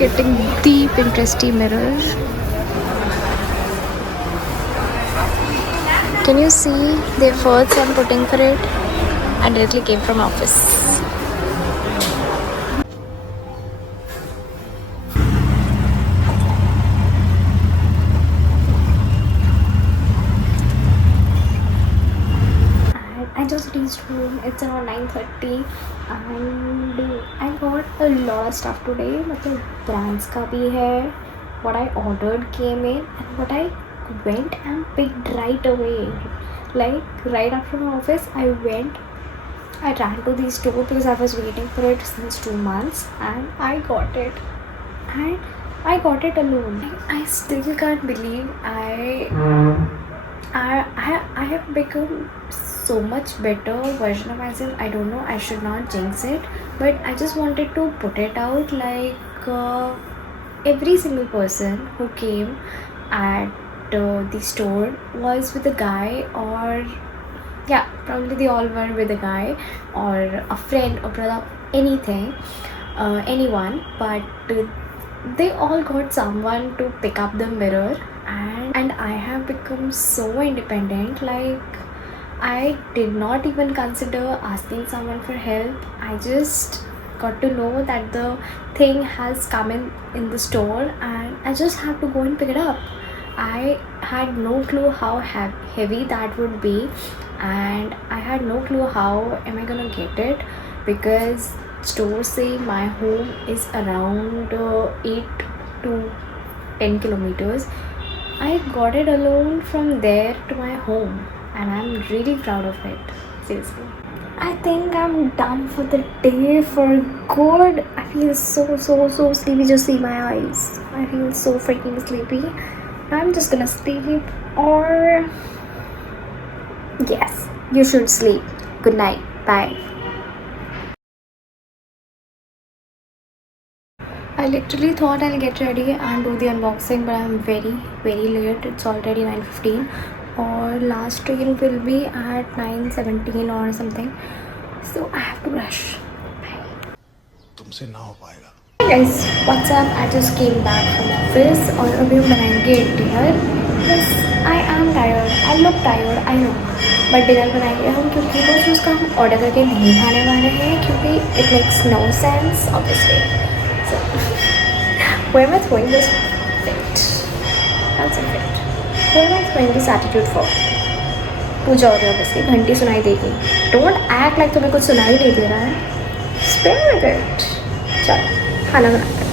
getting the Pinteresty mirror. Can you see the efforts I'm putting for it? I directly came from office. I just reached home. It's around 9:30 and I got a lot of stuff today. मतलब brands का भी है. What I ordered came in and what I went and picked right away. Like right after my office, I ran to the store because I was waiting for it since 2 months and I got it. And I got it alone. I still can't believe I have become so much better version of myself. I don't know, I should not jinx it, but I just wanted to put it out like every single person who came at the store was with a guy, or yeah, probably they all were with a guy or a friend or brother, anything, anyone, but they all got someone to pick up the mirror. And I have become so independent. Like I did not even consider asking someone for help. I just got to know that the thing has come in the store and I just have to go and pick it up. I had no clue how heavy that would be, and I had no clue how am I gonna get it, because stores say my home is around 8 to 10 kilometers. I got it alone from there to my home and I'm really proud of it. Seriously. I think I'm done for the day for good. I feel so sleepy. Just see my eyes. I feel so freaking sleepy. I'm just gonna sleep, or yes, you should sleep. Good night. Bye. I literally thought I'll get ready and do the unboxing, but I'm very late. It's already 9:15 or last train will be at 9:17 or something. So I have to rush. Bye. तुमसे ना हो पाएगा. Hey guys, what's up? I just came back from office और अभी हम बनाएंगे dinner. Yes, I am tired. I look tired, I know. But dinner बनाएंगे हम क्योंकि वो चीज़ का हम ऑर्डर करके नहीं खाने वाले हैं, क्योंकि it makes no sense obviously. So where am I throwing this fit? That's a fit. Where am I throwing this attitude for? पूजा हो रही है obviously, घंटी सुनाई देगी. Don't act like तुम्हें कुछ सुनाई नहीं दे रहा है. Spare with it. चलो खाना बनाते हैं.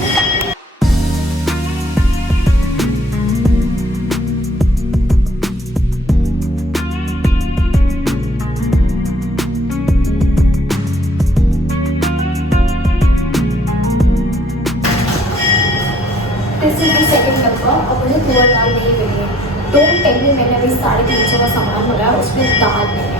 This is the second डब्बा और मुझे तुअर दाल नहीं मिली है. Don't tell me मैंने अभी 350 का सामान भरा है उसमें दाल नहीं है.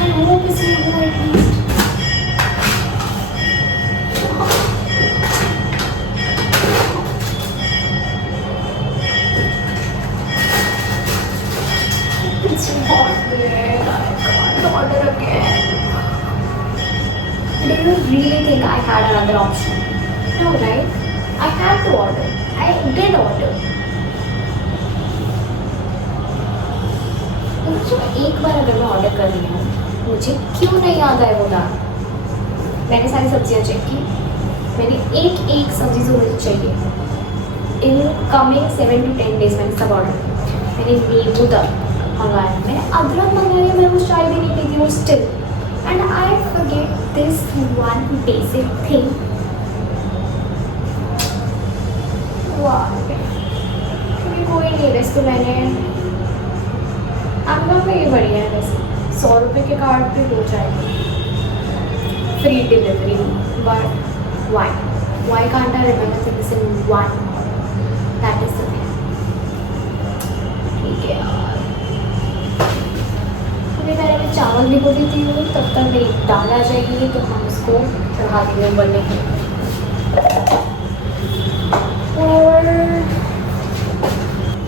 I hope it's you at least. It's not there. I can't order again. Do you really think I had another option? No, right? I had to order. I did order. मुझे एक बार अगर मैं ऑर्डर कर रही हूँ, मुझे क्यों नहीं याद है वो दाल? मैंने सारी सब्जियाँ चेक की. मैंने एक सब्जी जो मुझे चाहिए. इन कमिंग 7 to 10 days मैंने सब ऑर्डर किया. मैंने नींबू मंगाया, मैंने अदरक मंगाया, मैंने वो चाय भी नहीं पी थी वो still. And I forget this one basic thing. Wow. क्योंकि कोई नहीं वैसे तो मैंने आपका पे ये बढ़िया है वैसे 100 रुपये के कार्ड पे हो जाएगा free delivery. But why can't I remember things in one order? That is the thing. ठीक है यार. अभी मैंने चावल भी को दी थी वो, तब तक मेरी दाल आ जाएगी तो हम उसको चढ़ा देंगे उबलने के लिए. और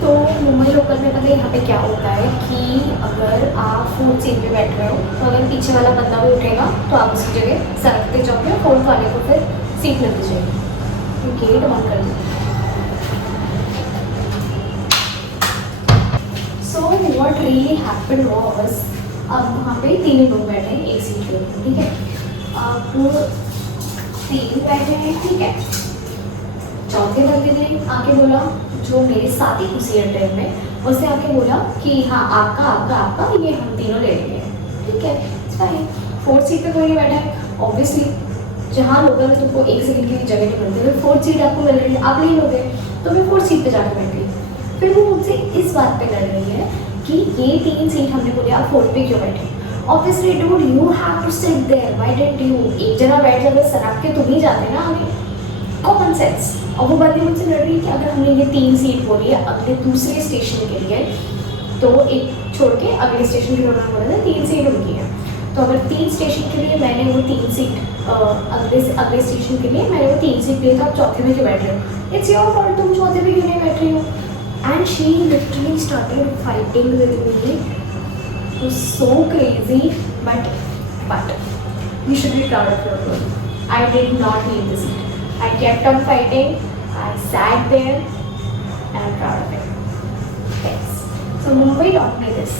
तो मुंबई लोकल में पता है यहाँ पे क्या होता है कि अगर आप फोर्थ सीट पे बैठ रहे हो तो अगर पीछे वाला बंदा भी उठेगा तो आप उसकी जगह सरकते जाओगे और फोर्थ वाले को फिर सीट लग जाएगी। तो गेट बंद कर दो। So what really happened was, अब वहाँ पे तीन लोग बैठे हैं एक सीट पे, ठीक है। अब तीन बैठे हैं, ठीक है। चौथे बंदे ने आके बोला, जो मेरे साथ ही उसी ट्रेन में, उसने आके बोला कि हाँ आपका आपका आपका ये हम तीनों ले लेंगे, ठीक है फाइन। फोर्थ सीट पे कोई नहीं बैठा है ऑब्वियसली, जहाँ लोकल में तुमको एक सेकंड की भी जगह नहीं मिलती है, फोर्थ सीट आपको मिल रही है आप ले लोगे, तो मैं फोर्थ सीट पे जाकर बैठ गई। फिर वो मुझसे इस बात पे लड़ रही है कि ये तीन सीट हमने बोले आप फोर्थ पे क्यों बैठे। Obviously dude you have to sit there, why did you, एक जगह बैठ जाकर सराप के तुम ही जाते ना आगे, कॉमन सेंस। और वो बंदी मुझसे लड़ रही है कि अगर हमने ये तीन सीट बोली है अगले दूसरे स्टेशन के लिए, तो एक छोड़ के अगले स्टेशन के लिए उन्होंने बोला था तीन सीट उनकी है, तो अगर तीन स्टेशन के लिए मैंने वो तीन सीट अगले स्टेशन के लिए मैंने वो तीन सीट लिए, तो आप चौथे में क्यों बैठ रहे हो, इट्स योर फॉल्ट, तुम चौथे में क्यों नहीं बैठ रही हो। And she literally started fighting with me, तो so crazy, but you should be proud of your role. I did not leave the seat, I kept on fighting, I sat there, and I'm proud of it. Yes. So Mumbai taught me this.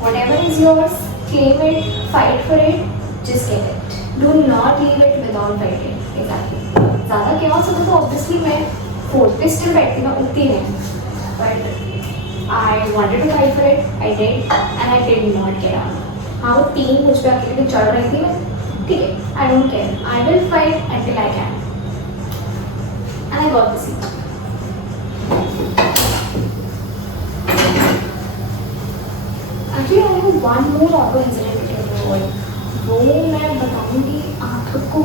Whatever is yours, claim it, fight for it, just get it. Do not leave it without fighting. Exactly. ज़्यादा chaos होता तो obviously मैं fourth पे still बैठती, मैं उठती नहीं. But I wanted to fight for it, I did, and I did not get on. हाँ वो तीन मुझ पे अकेले चढ़ रही थी, ठीक है, I don't care. I will fight until I can. And I got the seat. Actually, I have one more awkward incident to tell you all. वो मैं बताऊंगी आपको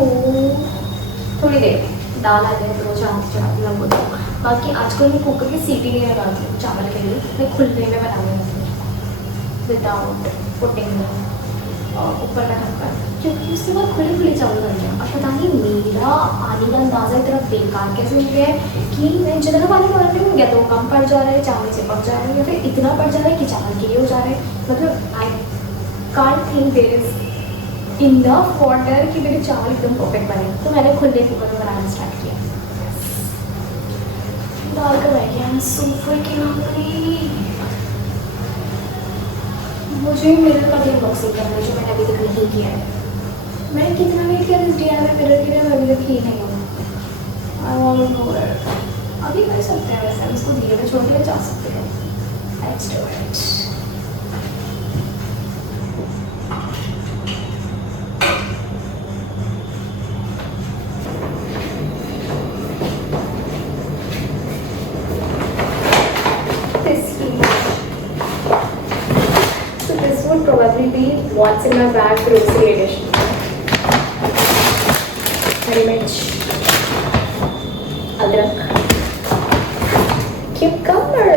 थोड़ी देर में। दाल आ जाए तो वो चढ़ाती मैं बोलूँ। बाकी आजकल मैं कुकर की सीटी नहीं लगाती हूँ चावल के लिए, मैं खुले में बनाने लगती हूँ विदाउट पुटिंग ऊपर का ढक्कन, क्योंकि उससे बहुत खुले खुले चावल बन गए। और पता नहीं मेरा पानी का अंदाज़ा इतना बेकार कैसे हो गया है कि मैं जितना पानी डाल रही हूँ या तो कम पड़ जा रहा है, चावल से पक जा रहा है, या फिर इतना पड़ जा रहा है कि चावल के लिए हो जा रहा है। मतलब I can't think there is enough water कि मेरे चावल एकदम परफेक्ट बने, तो मैंने खुले कुकर में बनाना स्टार्ट किया। दाल का बैठिए सुपर की नौकरी। मुझे मिरर का भी अनबॉक्सिंग करना है जो मैंने अभी तक नहीं किया है। मैंने कितना वेट किया इस DIY मिरर के लिए, मैं अभी तक ही नहीं हूँ। आई वांट टू गो अभी कर सकते हैं, वैसे हम इसको धीरे में छोड़ के जा सकते हैं। Let's do it. Probably be what's in my bag grocery edition. Hari mirch, adrak, cucumber,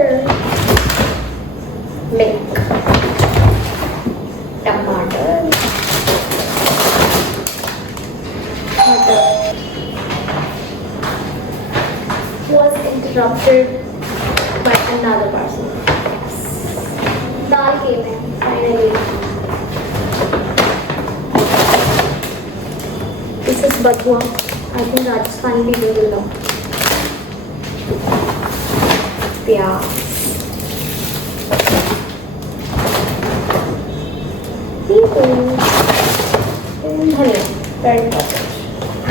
milk, tomato, butter. Was interrupted by another parcel. Dal came in finally. This is bathua. I think Rajasthani people will know. Pyaz. धनिया, red pepper,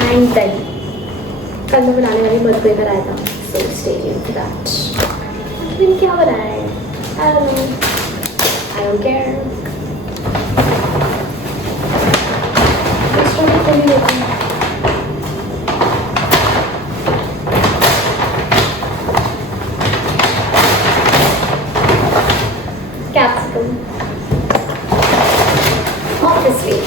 and dahi. कल मैं बनाने वाली मधुए का रायता, so stay tuned for that. मैंने क्या बनाया है? I don't know. I don't care. Capsicum. Obviously.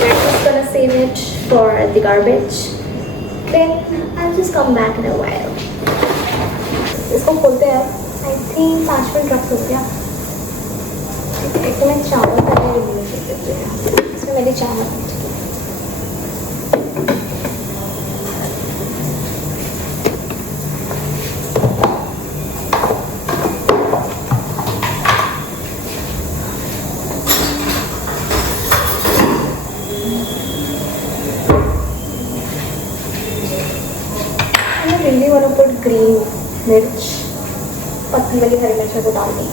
We're just gonna save it for the garbage. Then I'll just come back in a while. इसको खोलते हैं। आई थिंक 5 मिनट रख सकते हैं। एक तो मैं चावल पहले रिमूव कर देते हैं, इसमें मेरे चावल पत्ती वाली हरी मिर्च को डाल दी।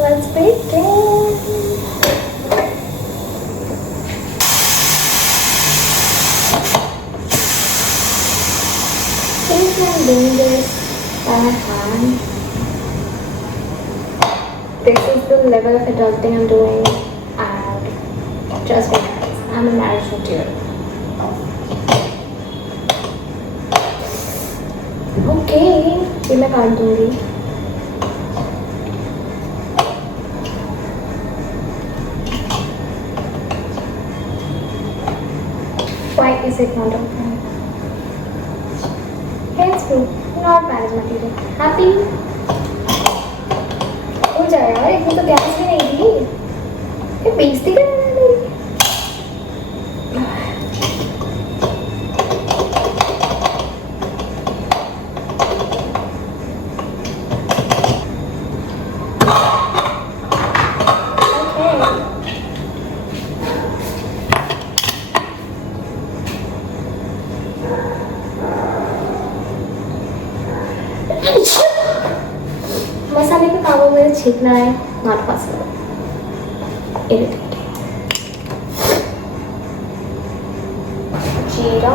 Let's begin. Since I'm doing this by hand, this is the level of adulting I'm doing, and trust me guys, I'm a marriage material. Okay, ये मैं काट दूँगी. Why is it not open? It's true, not marriage material. Happy? हो जाएगा, एक तो गैस भी नहीं थी. ये बेइज्जती कर रहा है मेरी. मसाले के काबू में छींकना है, नॉट पॉसिबल. इरिटेटिंग. जीरा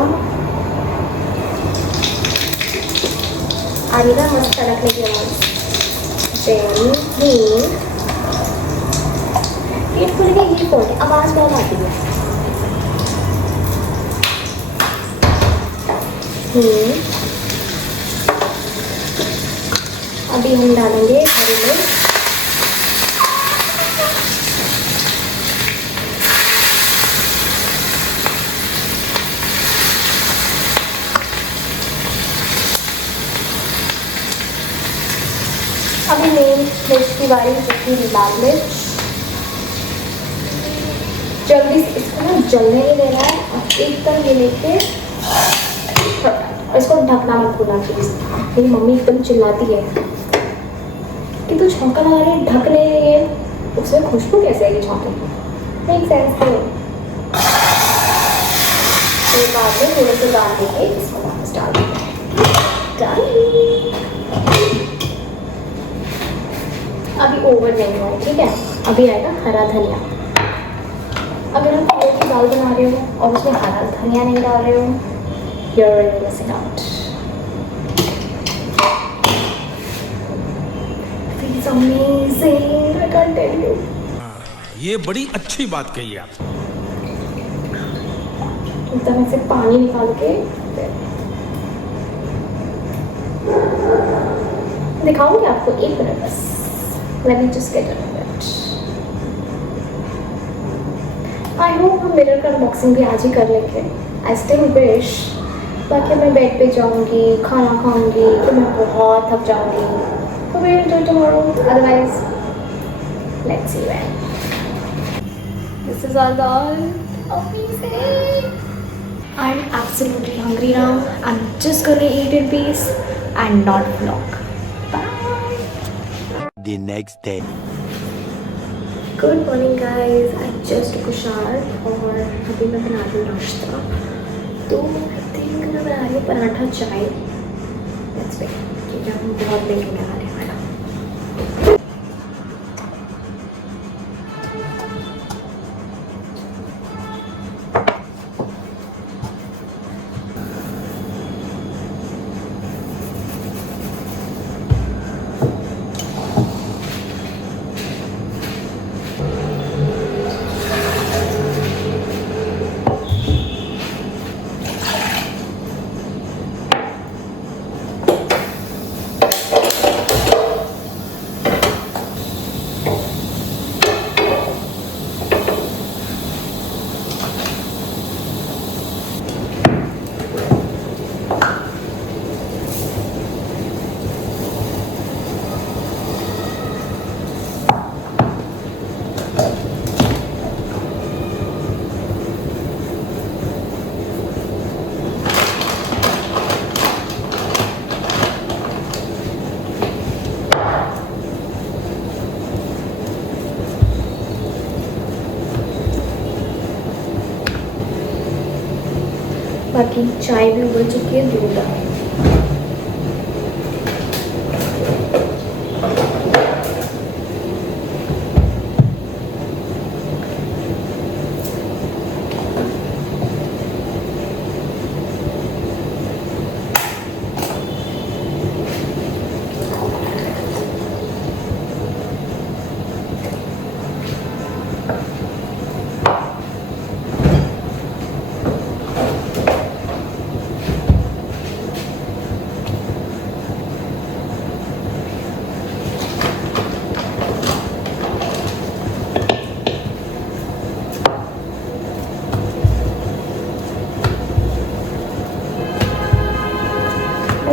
आलूदा मस्त तड़कने के बाद ये खुल के घी फोड़ के आवाज़ बहुत आती है. अभी हम डालेंगे हरी मिर्च. अभी मेन मिर्च की बारी होगी लाल मिर्च. जल्दी से इसको ना जलने नहीं देना है और एकदम ये लेके इसको ढकना मत भूलना प्लीज. मेरी मम्मी एकदम चिल्लाती है कि तू छौंका लगा रही है, ढक ले रही है, उसमें खुशबू कैसे आएगी छौंके की. मेक सेंस तो बाद में थोड़े से डाल देंगे, इसको वापस डाल देंगे. अभी ओवर नहीं हुआ है, ठीक है. अभी आएगा हरा धनिया. अगर आप तुअर की दाल बना रहे हो और उसमें हरा धनिया नहीं डाल रहे हो, you're really missing out. It's amazing, I can't tell you. ये बड़ी अच्छी बात कही आप. एकदम ऐसे पानी निकाल के दिखाऊंगी आपको. एक मिनट बस. Let me just get rid of it. I hope हम मिरर का अनबॉक्सिंग भी आज ही कर लेंगे. I still wish. बाकी मैं बेड पे जाऊंगी, खाना खाऊंगी, तो मैं बहुत थक जाऊंगी. तो we'll do tomorrow. Otherwise, let's see when. This is all amazing. I'm absolutely hungry now. I'm just gonna eat in peace and not vlog. Bye. The next day. Good morning guys. I just took a shower और अभी मैं बना रही हूँ नाश्ता. तो I think मैं बना रही हूँ पराठा चाय. Let's wait. क्योंकि हम बहुत लेट में आ रहे हैं. बाकी चाय भी उबल चुकी है, दूध आ गया।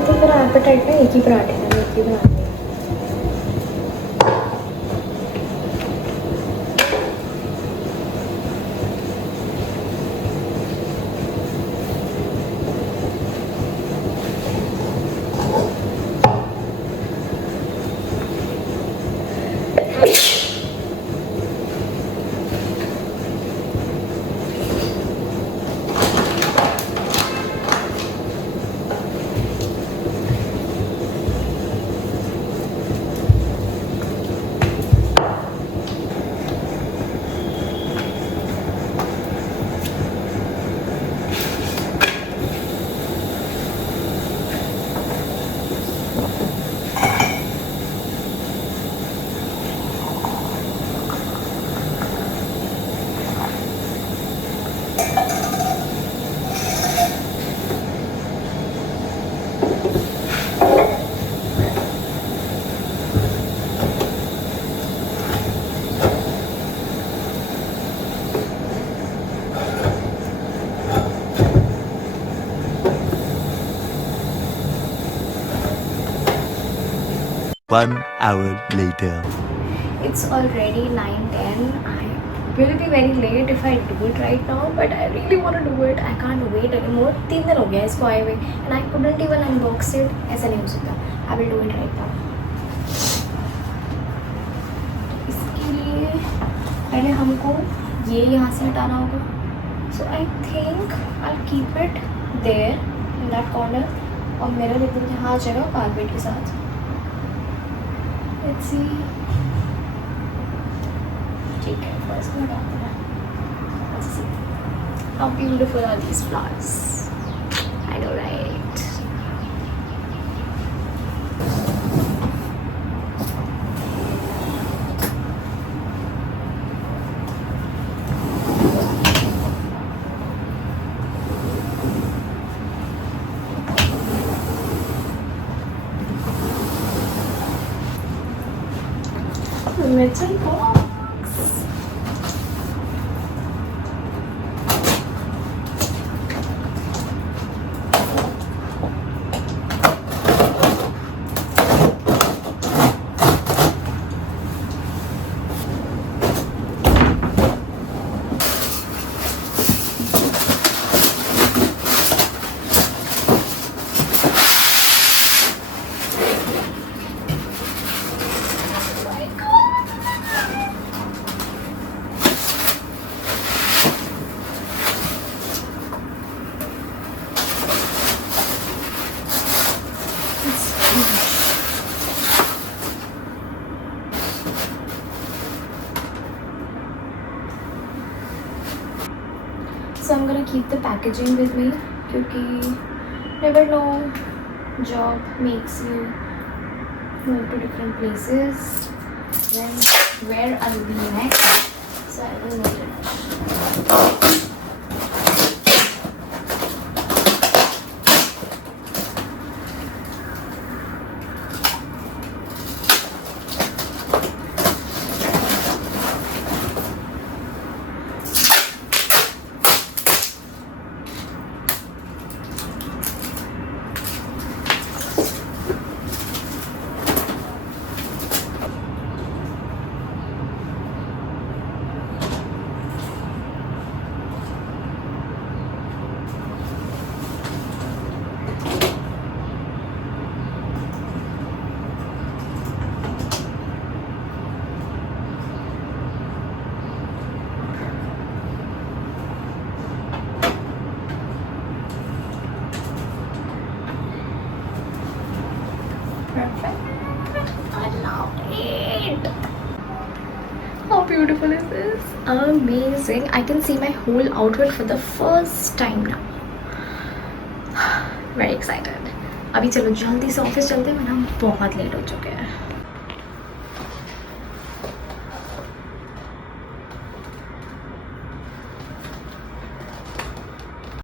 तो फिर एपेटाइट ना एक ही पराठे में एक ही बनाती हूँ। One hour later. It's already 9:10. I will be very late if I do it right now, but I really want to do it. I can't wait anymore. 3 दिन हो गया इसको आए हुए and I couldn't even unbox it. ऐसा नहीं हो सकता. I will do it right now. इसके लिए पहले हमको ये यहाँ से हटाना होगा. So I think I'll keep it there in that corner. और मेरा लेकिन यहाँ आ जाएगा कारपेट के साथ. Let's see. ठीक है, फर्स्ट में डालते हैं. Let's see. How beautiful are these flowers? I know, right? Metal box. So I'm gonna keep the packaging with me क्योंकि never know, job makes you move to different places, then where I'll be next, so I will note it. How beautiful is this? Amazing. I can see my whole outfit for the first time now. Very excited. अभी चलो जल्दी से ऑफिस चलते हैं वरना हम बहुत लेट हो चुके हैं.